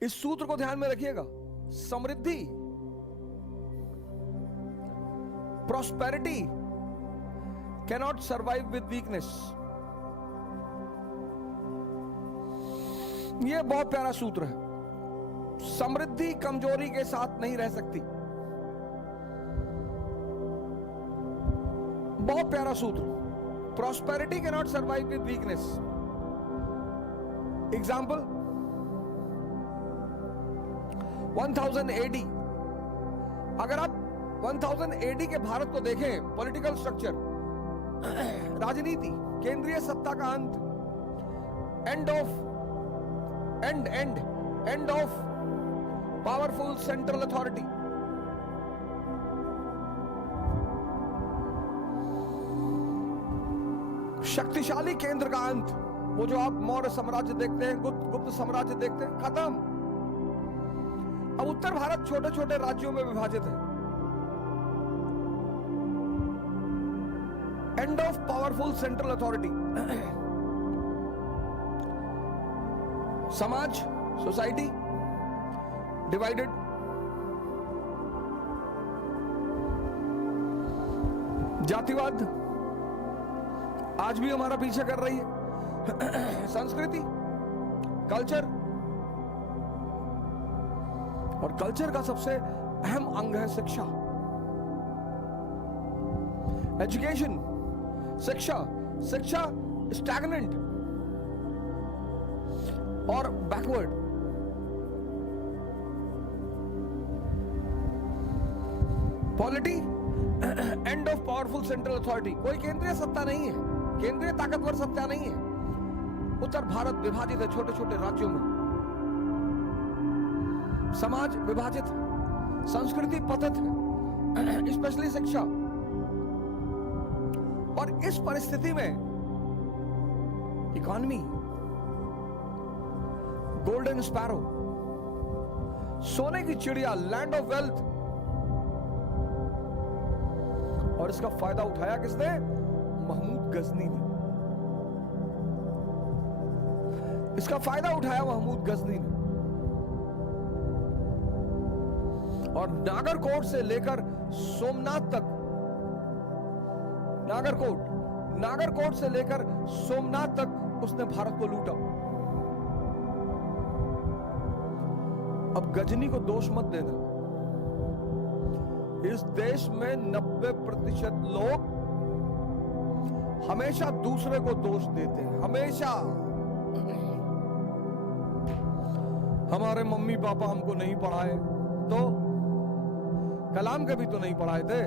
इस सूत्र को ध्यान में रखिएगा। समृद्धि, prosperity cannot survive with weakness। यह बहुत प्यारा सूत्र है। समृद्धि कमजोरी के साथ नहीं रह सकती। बहुत प्यारा सूत्र। Prosperity cannot survive with weakness। Example 1000 AD। अगर आप 1000 AD के भारत को देखें, पॉलिटिकल स्ट्रक्चर, राजनीति, केंद्रीय सत्ता का अंत, end of powerful central authority. शक्तिशाली केंद्र का अंत। वो जो आप मौर्य साम्राज्य देखते हैं, गुप्त साम्राज्य देखते हैं, खत्म। अब उत्तर भारत छोटे छोटे राज्यों में विभाजित है। End of powerful central authority. समाज, सोसाइटी डिवाइडेड। जातिवाद आज भी हमारा पीछे कर रही है। संस्कृति, कल्चर, और कल्चर का सबसे अहम अंग है शिक्षा, एजुकेशन। शिक्षा स्टैग्नेंट और backward. Polity, end of powerful central authority. कोई केंद्रीय सत्ता नहीं है, केंद्रीय ताकतवर सत्ता नहीं है। उत्तर भारत विभाजित है छोटे छोटे राज्यों में। समाज विभाजित है, संस्कृति पतित है, स्पेशली शिक्षा। और इस परिस्थिति में इकोनॉमी, गोल्डन स्पैरो, सोने की चिड़िया, लैंड ऑफ वेल्थ। और इसका फायदा उठाया किसने? महमूद गजनी ने। इसका फायदा उठाया महमूद गजनी ने। और नागरकोट से लेकर सोमनाथ तक, नागरकोट से लेकर सोमनाथ तक उसने भारत को लूटा। अब गजनी को दोष मत देना। इस देश में 90% लोग हमेशा दूसरे को दोष देते हैं, हमेशा। हमारे मम्मी पापा हमको नहीं पढ़ाए, तो कलाम के भी तो नहीं पढ़ाए थे।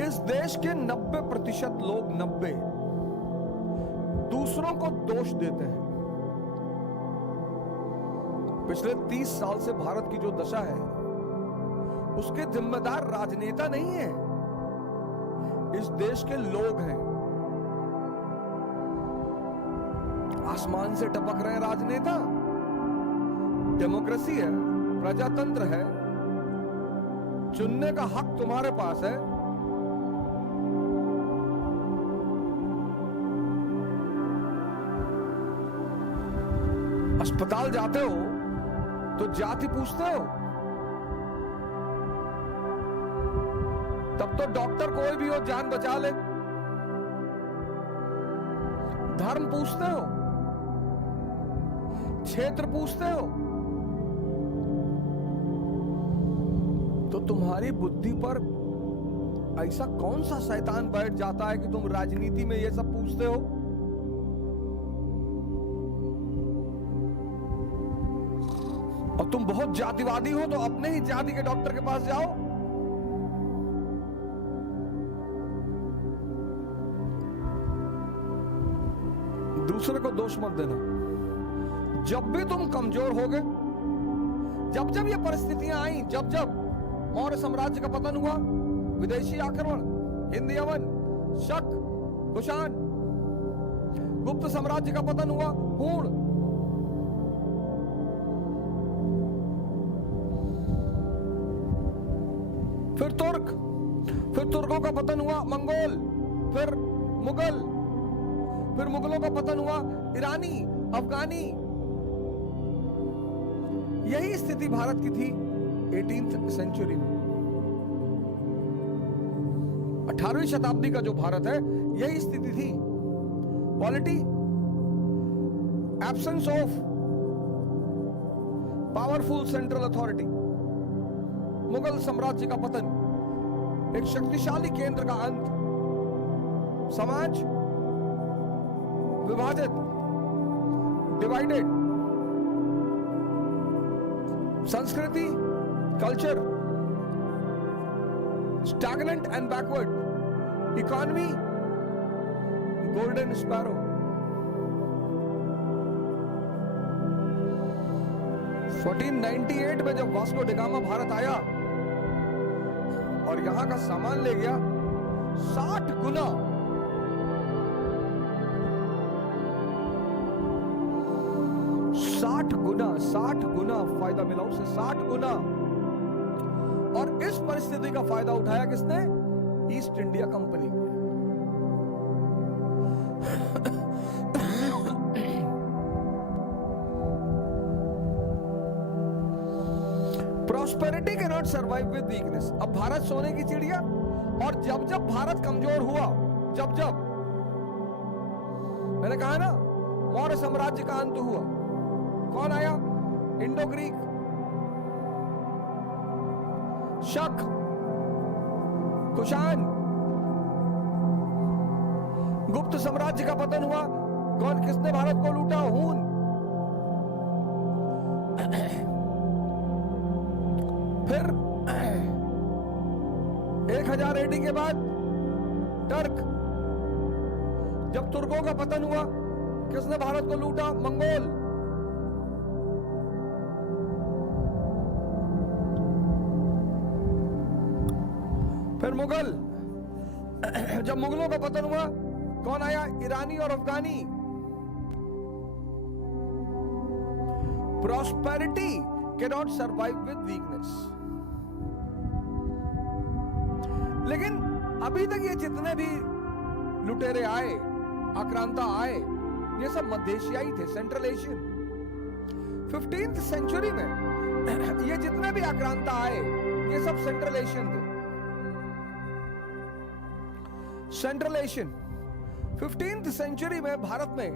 इस देश के 90% लोग, 90, दूसरों को दोष देते हैं। पिछले 30 साल से भारत की जो दशा है, उसके जिम्मेदार राजनेता नहीं है, इस देश के लोग हैं। आसमान से टपक रहे राजनेता। डेमोक्रेसी है, प्रजातंत्र है, चुनने का हक तुम्हारे पास है। अस्पताल जाते हो तो जाति पूछते हो, तब तो डॉक्टर कोई भी हो जान बचा ले। धर्म पूछते हो, क्षेत्र पूछते हो, तो तुम्हारी बुद्धि पर ऐसा कौन सा शैतान बैठ जाता है कि तुम राजनीति में ये सब पूछते हो? और तुम बहुत जातिवादी हो तो अपने ही जाति के डॉक्टर के पास जाओ। दूसरे को दोष मत देना। जब भी तुम कमजोर होगे, जब जब ये परिस्थितियां आई, जब जब मौर्य साम्राज्य का पतन हुआ, विदेशी आक्रमण, हिंदी यवन, शक, कुषाण, गुप्त साम्राज्य का पतन हुआ, हूण, फिर तुर्कों का पतन हुआ, मंगोल, फिर मुगल, फिर मुगलों का पतन हुआ, ईरानी, अफगानी, यही स्थिति भारत की थी 18th सेंचुरी में। 18वीं शताब्दी का जो भारत है, यही स्थिति थी। Polity, absence of powerful central authority, Mughal साम्राज्य का पतन, एक शक्तिशाली केंद्र का अंत, समाज विभाजित, डिवाइडेड, संस्कृति, culture stagnant and backward, economy golden sparrow. (1498) में जब वास्को डी गामा भारत आया और यहां का सामान ले गया, 60 गुना 60 गुना फायदा मिला उसे, 60 गुना। और इस परिस्थिति का फायदा उठाया किसने? ईस्ट इंडिया कंपनी ने। Prosperity can not survive with weakness. अब भारत सोने की चिड़िया, और जब जब भारत कमजोर हुआ, जब जब, मैंने कहा ना, मौर्य साम्राज्य का अंत हुआ। कौन आया? इंडो ग्रीक, शक, कुषाण, गुप्त साम्राज्य का पतन हुआ। कौन, किसने भारत को लूटा? हून। फिर 1000 AD के बाद टर्क, जब तुर्कों का पतन हुआ, किसने भारत को लूटा? मंगोल। फिर मुगल, जब मुगलों का पतन हुआ, कौन आया? ईरानी और अफगानी। Prosperity can not survive with weakness. लेकिन अभी तक ये जितने भी लुटेरे आए, आक्रांता आए, ये सब मध्य एशियाई थे, सेंट्रल एशियन। 15th सेंचुरी में ये जितने भी आक्रांता आए, ये सब सेंट्रल एशियन थे। Central Asian. 15th सेंचुरी में भारत में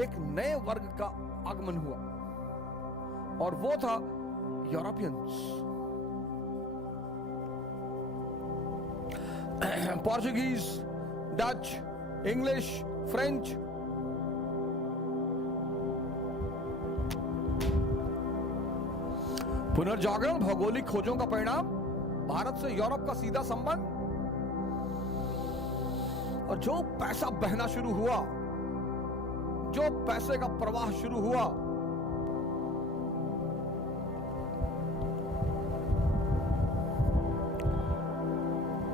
एक नए वर्ग का आगमन हुआ, और वो था Europeans. Portuguese, Dutch, English, French. पुनर्जागरण भौगोलिक खोजों का परिणाम, भारत से यूरोप का सीधा संबंध, और जो पैसा बहना शुरू हुआ, जो पैसे का प्रवाह शुरू हुआ,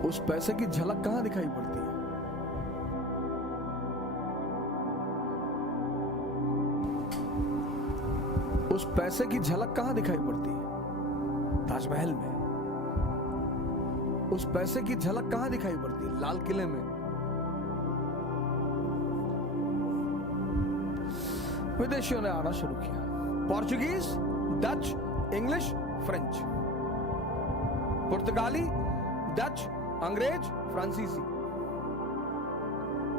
उस पैसे की झलक कहां दिखाई पड़ती है? उस पैसे की झलक कहां दिखाई पड़ती है? ताजमहल में। उस पैसे की झलक कहां दिखाई पड़ती है? लाल किले में। विदेशियों ने आना शुरू किया, पोर्चुगीज, डच, इंग्लिश, फ्रेंच, पुर्तगाली, डच, अंग्रेज, फ्रांसीसी।